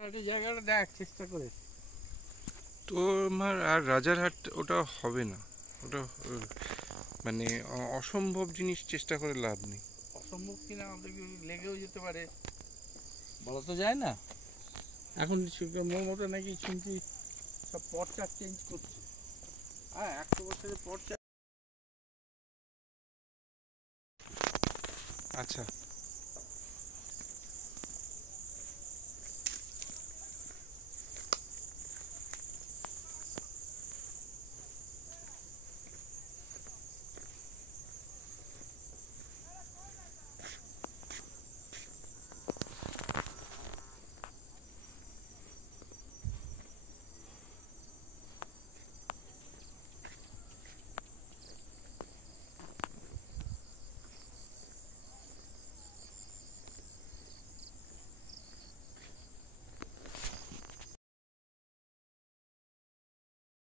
একটা জায়গাটা দেখ চেষ্টা করে। তোমার আর রাজারহাট ওটা হবে না, ওটা মানে অসম্ভব জিনিস চেষ্টা করে লাভ নেই। অসম্ভব কিনা আমাদের লেগেও যেতে পারে, বলা তো যায় না। এখন মোর মতো নাকি শুনছি সব পর্চা চেঞ্জ করছে। হ্যাঁ, 100 বছরের পর্চা। আচ্ছা।